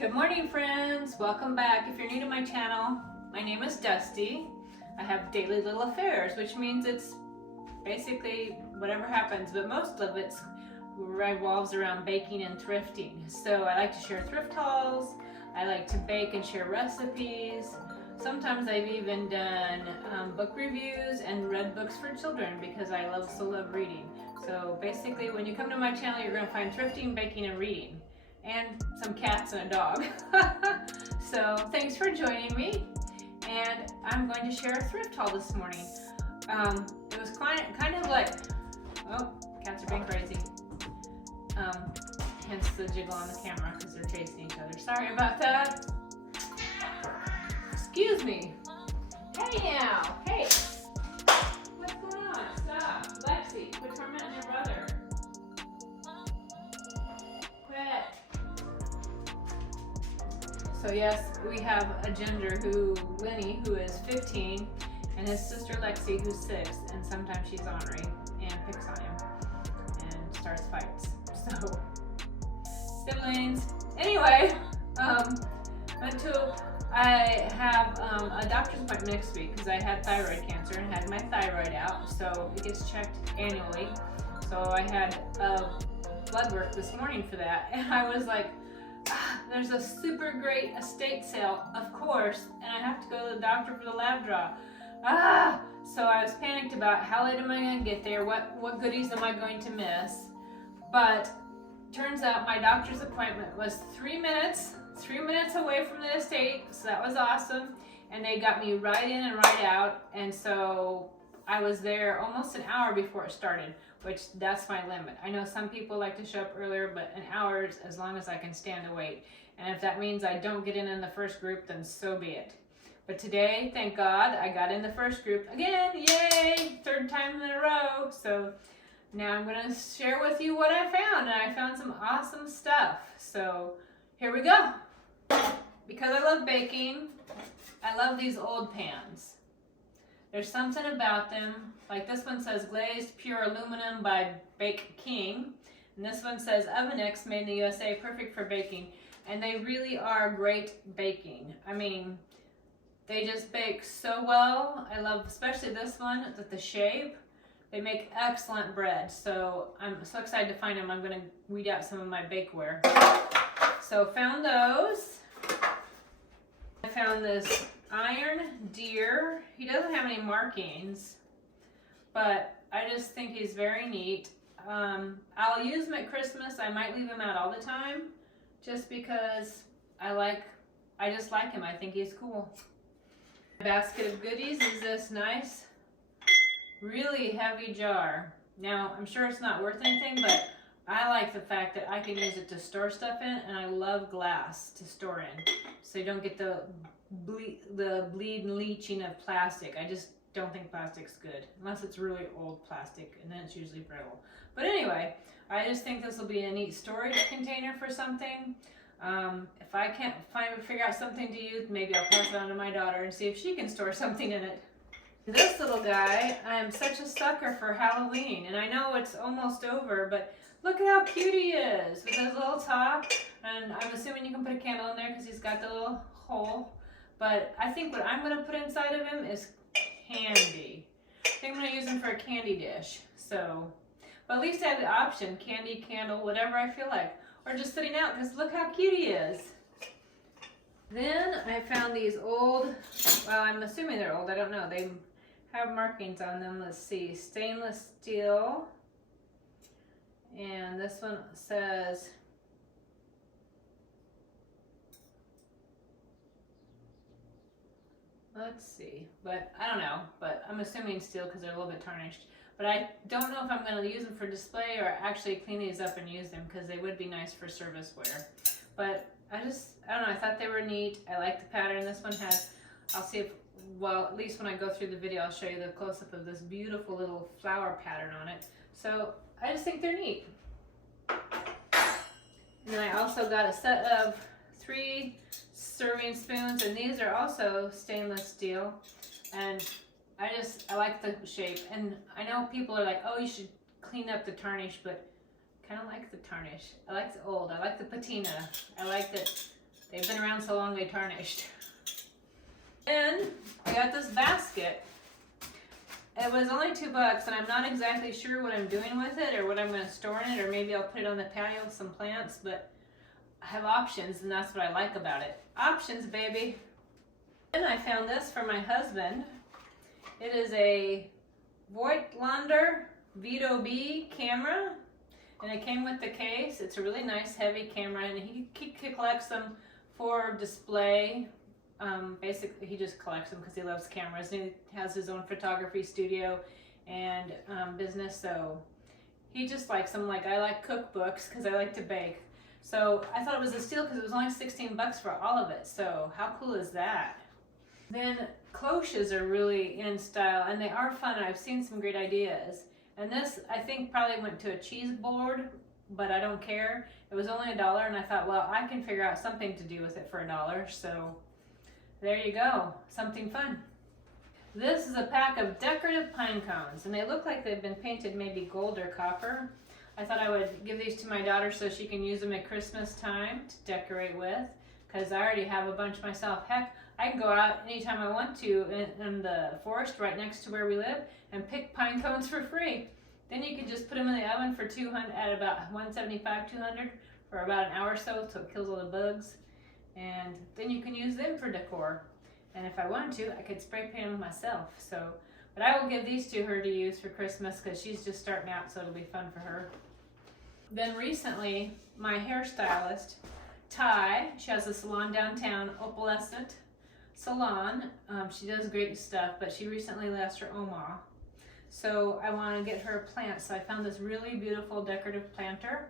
Good morning, friends. Welcome back. If you're new to my channel, my name is Dusty. I have daily little affairs, which means it's basically whatever happens, but most of it revolves around baking and thrifting. So I like to share thrift hauls. I like to bake and share recipes. Sometimes I've even done book reviews and read books for children because I love reading. So basically, when you come to my channel, you're going to find thrifting, baking, and reading. And some cats and a dog. So thanks for joining me, and I'm going to share a thrift haul this morning. It was kind of like, oh, cats are being crazy. Hence the jiggle on the camera because they're chasing each other. Sorry about that. Excuse me. Hey now, hey. What's going on? Stop. Lexi, quit tormenting your brother. Quit. So yes, we have a Ginger Winnie, who is 15, and his sister Lexi, who's 6, and sometimes she's ornery and picks on him and starts fights. So, siblings. Anyway, I have a doctor's appointment next week because I had thyroid cancer and had my thyroid out, so it gets checked annually. So I had blood work this morning for that, and I was like, there's a super great estate sale, of course, and I have to go to the doctor for the lab draw. So I was panicked about how late am I going to get there, what goodies am I going to miss. But turns out my doctor's appointment was 3 minutes away from the estate, so that was awesome. And they got me right in and right out, and so I was there almost an hour before it started, which that's my limit. I know some people like to show up earlier, but an hour is as long as I can stand the wait. And if that means I don't get in the first group, then so be it. But today, thank God, I got in the first group again. Yay! 3rd time in a row. So now I'm going to share with you what I found, and I found some awesome stuff. So here we go. Because I love baking, I love these old pans. There's something about them, like this one says glazed pure aluminum by Bake King, and this one says Ovenix made in the USA, perfect for baking. And they really are great baking. I mean, they just bake so well. I love especially this one, the shape. They make excellent bread, so I'm so excited to find them. I'm going to weed out some of my bakeware. So found those. I found this Iron Deer. He doesn't have any markings, but I just think he's very neat. I'll use him at Christmas. I might leave him out all the time just because I just like him. I think he's cool. My basket of goodies is this nice, really heavy jar. Now, I'm sure it's not worth anything, but I like the fact that I can use it to store stuff in, and I love glass to store in, so you don't get the bleed and leaching of plastic. I just don't think plastic's good, unless it's really old plastic, and then it's usually brittle. But anyway, I just think this will be a neat storage container for something. If I can't figure out something to use, maybe I'll pass it on to my daughter and see if she can store something in it. This little guy, I'm such a sucker for Halloween, and I know it's almost over, but look at how cute he is with his little top, and I'm assuming you can put a candle in there because he's got the little hole. But I think what I'm going to put inside of him is candy. I think I'm going to use him for a candy dish. So, but at least I have the option, candy, candle, whatever I feel like. Or just sitting out, because look how cute he is. Then I found these old, well, I'm assuming they're old, I don't know. They have markings on them. Let's see, stainless steel. And this one says, let's see, but I don't know, but I'm assuming steel because they're a little bit tarnished. But I don't know if I'm going to use them for display or actually clean these up and use them, because they would be nice for serviceware. But I don't know, I thought they were neat. I like the pattern. This one has, I'll see if, well, at least when I go through the video, I'll show you the close-up of this beautiful little flower pattern on it. So I just think they're neat. And then I also got a set of 3 serving spoons, and these are also stainless steel. And I like the shape, and I know people are like, oh, you should clean up the tarnish, but kind of like the tarnish. I like the old. I like the patina. I like that They've been around so long they tarnished. Then I got this basket. It was only $2 and I'm not exactly sure what I'm doing with it or what I'm going to store in it, or maybe I'll put it on the patio with some plants, but I have options and that's what I like about it. Options, baby. Then I found this for my husband. It is a Voigtlander Vito B camera, and it came with the case. It's a really nice heavy camera, and he collects them for display. Basically, he just collects them because he loves cameras, and he has his own photography studio and business, so he just likes them. Like I like cookbooks because I like to bake. So I thought it was a steal because it was only $16 for all of it. So how cool is that? Then cloches are really in style, and they are fun. I've seen some great ideas. And this, I think, probably went to a cheese board, but I don't care. It was only $1, and I thought, well, I can figure out something to do with it for $1. So there you go, something fun. This is a pack of decorative pine cones, and they look like they've been painted maybe gold or copper. I thought I would give these to my daughter so she can use them at Christmas time to decorate with, because I already have a bunch myself. Heck, I can go out anytime I want to in the forest right next to where we live and pick pine cones for free. Then you can just put them in the oven for 200 at about 175, 200 for about an hour or so it kills all the bugs. And then you can use them for decor. And if I wanted to, I could spray paint them myself. So, but I will give these to her to use for Christmas because she's just starting out, so it'll be fun for her. Then recently, my hairstylist, Ty, she has a salon downtown, Opalescent Salon. She does great stuff, but she recently lost her Oma. So I want to get her a plant. So I found this really beautiful decorative planter.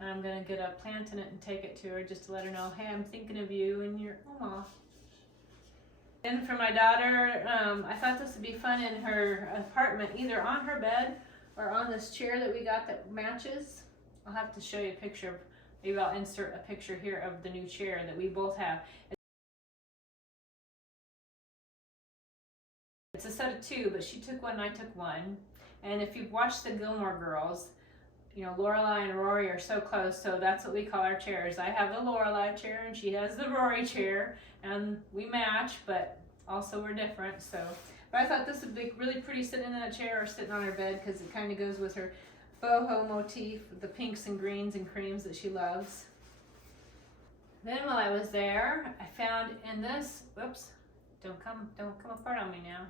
And I'm going to get a plant in it and take it to her just to let her know, hey, I'm thinking of you and your Oma. And for my daughter, I thought this would be fun in her apartment, either on her bed or on this chair that we got that matches. I'll have to show you a picture. Maybe I'll insert a picture here of the new chair that we both have. It's a set of 2, but she took one and I took one. And if you've watched the Gilmore Girls, you know, Lorelai and Rory are so close, so that's what we call our chairs. I have the Lorelai chair and she has the Rory chair, and we match, but also we're different. So, but I thought this would be really pretty sitting in that chair or sitting on her bed because it kind of goes with her boho motif, the pinks and greens and creams that she loves. Then while I was there, I found in this, whoops, don't come apart on me now.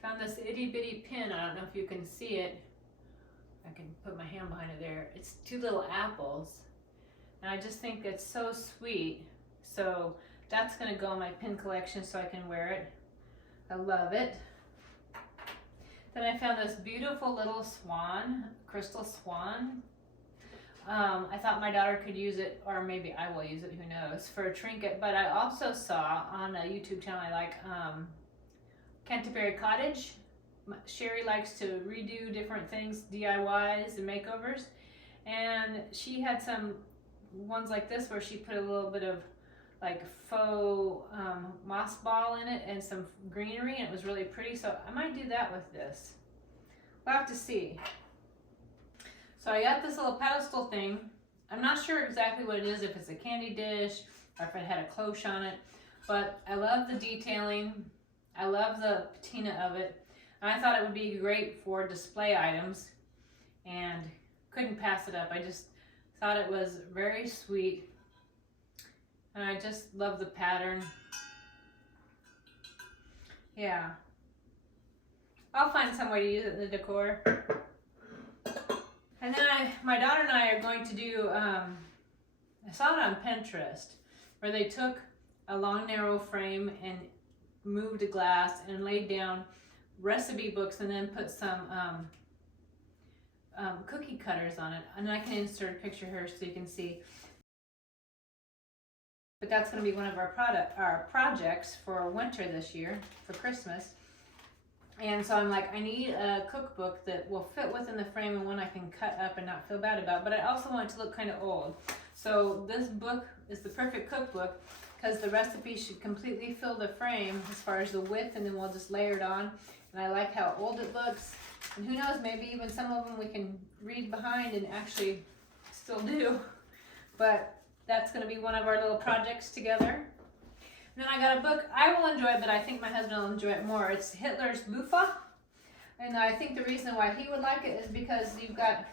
Found this itty bitty pin. I don't know if you can see it. I can put my hand behind it there. It's 2 little apples. And I just think it's so sweet. So that's gonna go in my pin collection so I can wear it. I love it. Then I found this beautiful little swan, crystal swan. I thought my daughter could use it, or maybe I will use it, who knows, for a trinket. But I also saw on a YouTube channel I like, Canterbury Cottage. Sherry likes to redo different things, DIYs and makeovers, and she had some ones like this where she put a little bit of like faux moss ball in it and some greenery, and it was really pretty, so I might do that with this. We'll have to see. So I got this little pedestal thing. I'm not sure exactly what it is, if it's a candy dish or if it had a cloche on it, but I love the detailing. I love the patina of it. And I thought it would be great for display items and couldn't pass it up. I just thought it was very sweet. And I just love the pattern. Yeah. I'll find some way to use it in the decor. And then my daughter and I are going to do, I saw it on Pinterest, where they took a long narrow frame and moved a glass and laid down recipe books and then put some cookie cutters on it. And I can insert a picture here so you can see. But that's going to be one of our projects for winter this year, for Christmas. And so I'm like, I need a cookbook that will fit within the frame and one I can cut up and not feel bad about. But I also want it to look kind of old. So this book is the perfect cookbook because the recipe should completely fill the frame as far as the width, and then we'll just layer it on. And I like how old it looks. And who knows, maybe even some of them we can read behind and actually still do. But that's going to be one of our little projects together. And then I got a book I will enjoy, but I think my husband will enjoy it more. It's Hitler's Lufa. And I think the reason why he would like it is because you've got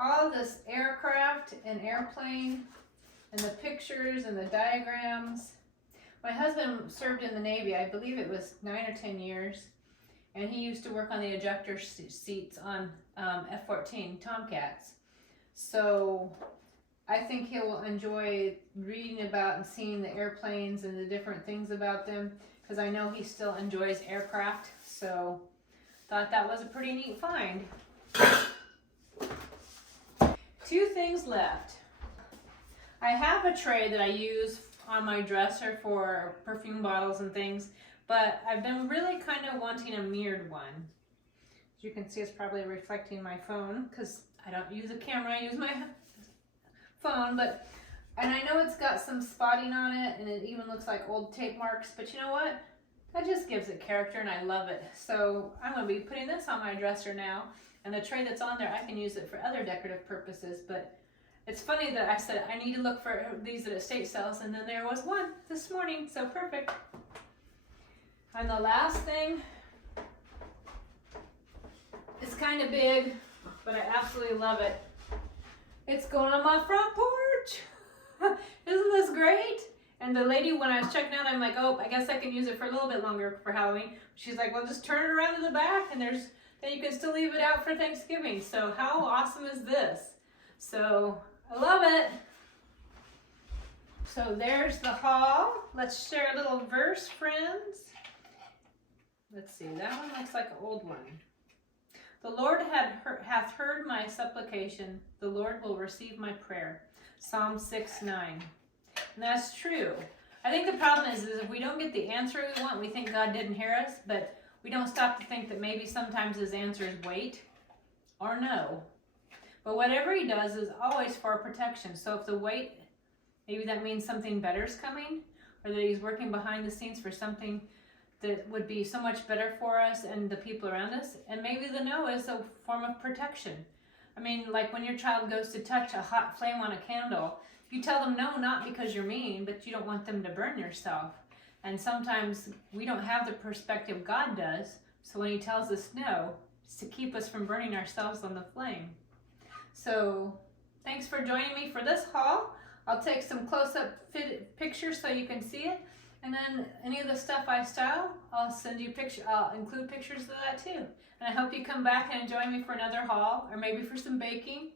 all this aircraft and airplane and the pictures and the diagrams. My husband served in the Navy, I believe it was 9 or 10 years, and he used to work on the ejector seats on F-14 Tomcats. So I think he'll enjoy reading about and seeing the airplanes and the different things about them, because I know he still enjoys aircraft. So thought that was a pretty neat find. 2 things left. I have a tray that I use on my dresser for perfume bottles and things, but I've been really kind of wanting a mirrored one. As you can see, it's probably reflecting my phone because I don't use a camera, I use my phone, and I know it's got some spotting on it and it even looks like old tape marks, but you know what? That just gives it character and I love it. So I'm going to be putting this on my dresser now, and the tray that's on there, I can use it for other decorative purposes, but it's funny that I said I need to look for these at estate sales, and then there was one this morning, so perfect. And the last thing is kind of big, but I absolutely love it. It's going on my front porch. Isn't this great? And the lady, when I was checking out, I'm like, oh, I guess I can use it for a little bit longer for Halloween. She's like, well, just turn it around to the back, and then you can still leave it out for Thanksgiving. So how awesome is this? So I love it. So there's the haul. Let's share a little verse, friends. Let's see, that one looks like an old one. The Lord hath heard my supplication. The Lord will receive my prayer. Psalm 6:9. And that's true. I think the problem is if we don't get the answer we want, we think God didn't hear us, but we don't stop to think that maybe sometimes his answer is wait or no. But whatever he does is always for our protection. So if the wait, maybe that means something better is coming, or that he's working behind the scenes for something that would be so much better for us and the people around us. And maybe the no is a form of protection. I mean, like when your child goes to touch a hot flame on a candle, you tell them no, not because you're mean, but you don't want them to burn yourself. And sometimes we don't have the perspective God does. So when he tells us no, it's to keep us from burning ourselves on the flame. So thanks for joining me for this haul. I'll take some close-up pictures so you can see it. And then any of the stuff I style, I'll send you pictures. I'll include pictures of that too. And I hope you come back and join me for another haul, or maybe for some baking,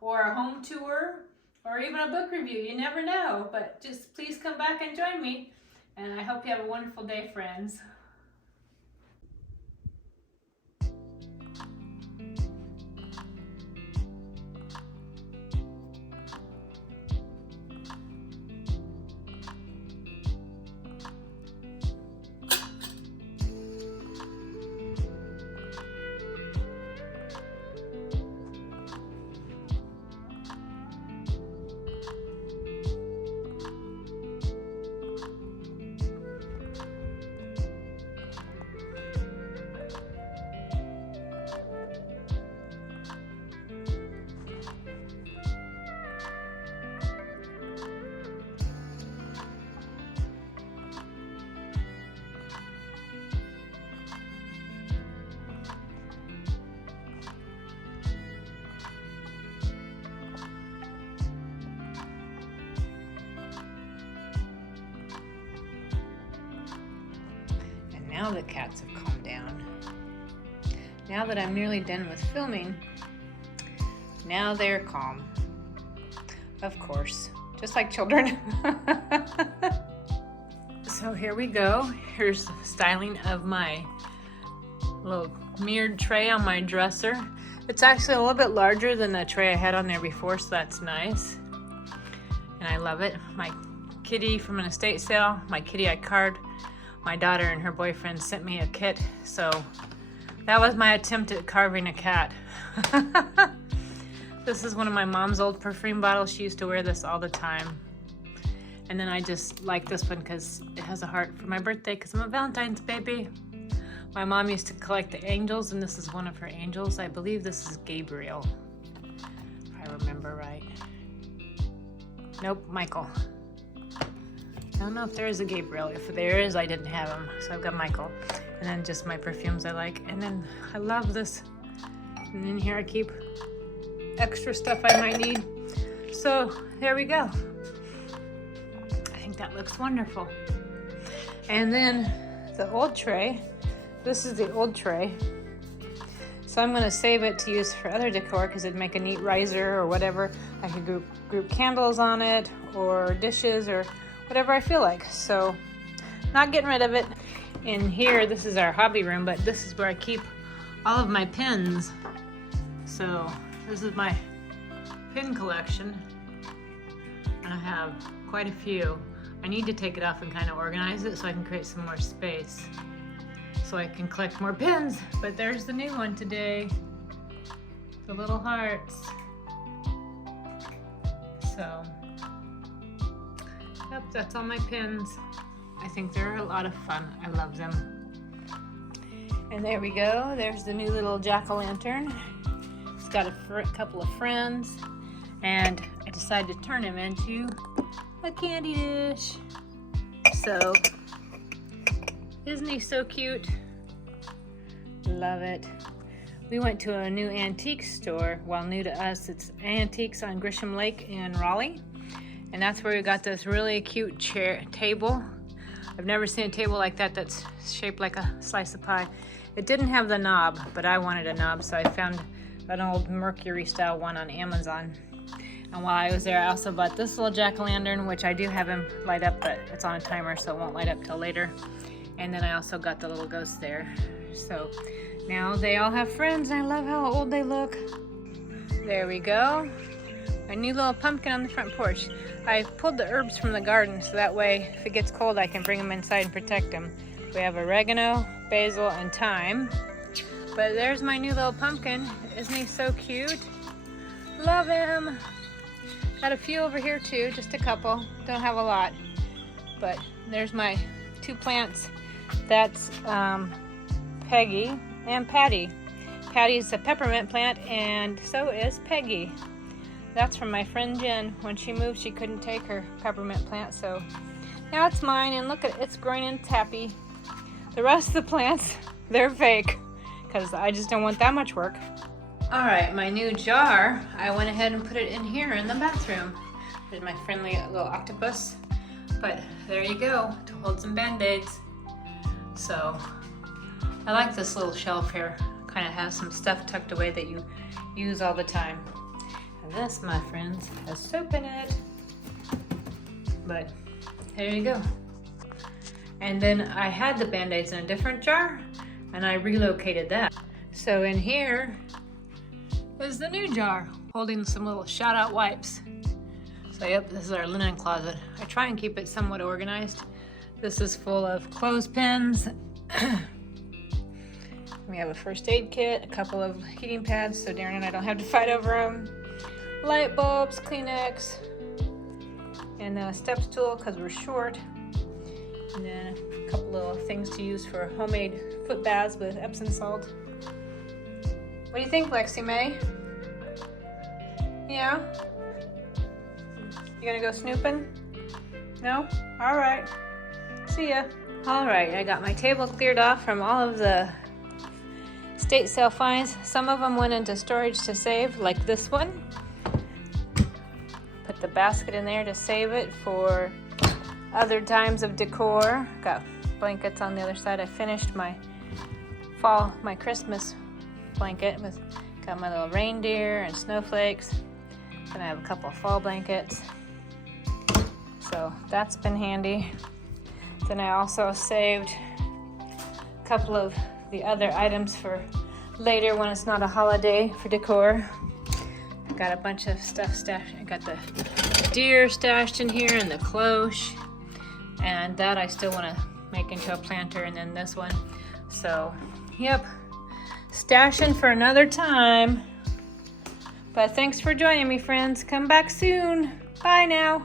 or a home tour, or even a book review. You never know, but just please come back and join me. And I hope you have a wonderful day, friends. Now the cats have calmed down. Now that I'm nearly done with filming, now they're calm. Of course, just like children. So here we go. Here's the styling of my little mirrored tray on my dresser. It's actually a little bit larger than the tray I had on there before, so that's nice. And I love it. My kitty from an estate sale, my kitty I carved. My daughter and her boyfriend sent me a kit, so that was my attempt at carving a cat. This is one of my mom's old perfume bottles. She used to wear this all the time. And then I just like this one because it has a heart for my birthday because I'm a Valentine's baby. My mom used to collect the angels, and this is one of her angels. I believe this is Gabriel, if I remember right. Nope, Michael. I don't know if there is a Gabriel. If there is, I didn't have him. So I've got Michael. And then just my perfumes I like. And then I love this. And in here I keep extra stuff I might need. So there we go. I think that looks wonderful. And then the old tray. This is the old tray. So I'm gonna save it to use for other decor because it'd make a neat riser or whatever. I could group candles on it or dishes or whatever I feel like. So not getting rid of it. In here, this is our hobby room, but this is where I keep all of my pins. So this is my pin collection. And I have quite a few. I need to take it off and kind of organize it so I can create some more space. So I can collect more pins, but there's the new one today. The little hearts. So, yep, that's all my pins. I think they're a lot of fun. I love them. And there we go. There's the new little jack-o'-lantern. It's got a couple of friends, and I decided to turn him into a candy dish. So, isn't he so cute? Love it. We went to a new antique store. Well, new to us, it's Antiques on Grisham Lake in Raleigh. And that's where we got this really cute table. I've never seen a table like that that's shaped like a slice of pie. It didn't have the knob, but I wanted a knob, so I found an old Mercury style one on Amazon. And while I was there, I also bought this little jack-o'-lantern, which I do have him light up, but it's on a timer, so it won't light up till later. And then I also got the little ghost there. So now they all have friends, and I love how old they look. There we go. My new little pumpkin on the front porch. I pulled the herbs from the garden, so that way, if it gets cold, I can bring them inside and protect them. We have oregano, basil, and thyme. But there's my new little pumpkin. Isn't he so cute? Love him. Got a few over here too, just a couple. Don't have a lot. But there's my two plants. That's Peggy and Patty. Patty's a peppermint plant, and so is Peggy. That's from my friend Jen. When she moved, she couldn't take her peppermint plant, so now it's mine, and look at it, it's growing and it's happy. The rest of the plants, they're fake, because I just don't want that much work. All right, my new jar, I went ahead and put it in here in the bathroom. There's my friendly little octopus, but there you go, to hold some Band-Aids. So, I like this little shelf here. Kind of has some stuff tucked away that you use all the time. And this, my friends, has soap in it. But there you go. And then I had the Band-Aids in a different jar, and I relocated that. So in here is the new jar, holding some little shout-out wipes. So yep, this is our linen closet. I try and keep it somewhat organized. This is full of clothespins. We have a first aid kit, a couple of heating pads so Darren and I don't have to fight over them. Light bulbs, Kleenex, and a step stool because we're short. And then a couple little things to use for homemade foot baths with Epsom salt. What do you think, Lexi May? Yeah? You gonna go snooping? No? All right. See ya. All right, I got my table cleared off from all of the estate sale finds. Some of them went into storage to save, like this one. Put the basket in there to save it for other times of decor. Got blankets on the other side. I finished my Christmas blanket with, got my little reindeer and snowflakes. Then I have a couple of fall blankets. So that's been handy. Then I also saved a couple of the other items for later when it's not a holiday for decor. Got a bunch of stuff stashed. I got the deer stashed in here and the cloche. And that I still want to make into a planter, and then this one. So, yep, stashing for another time. But thanks for joining me, friends. Come back soon. Bye now.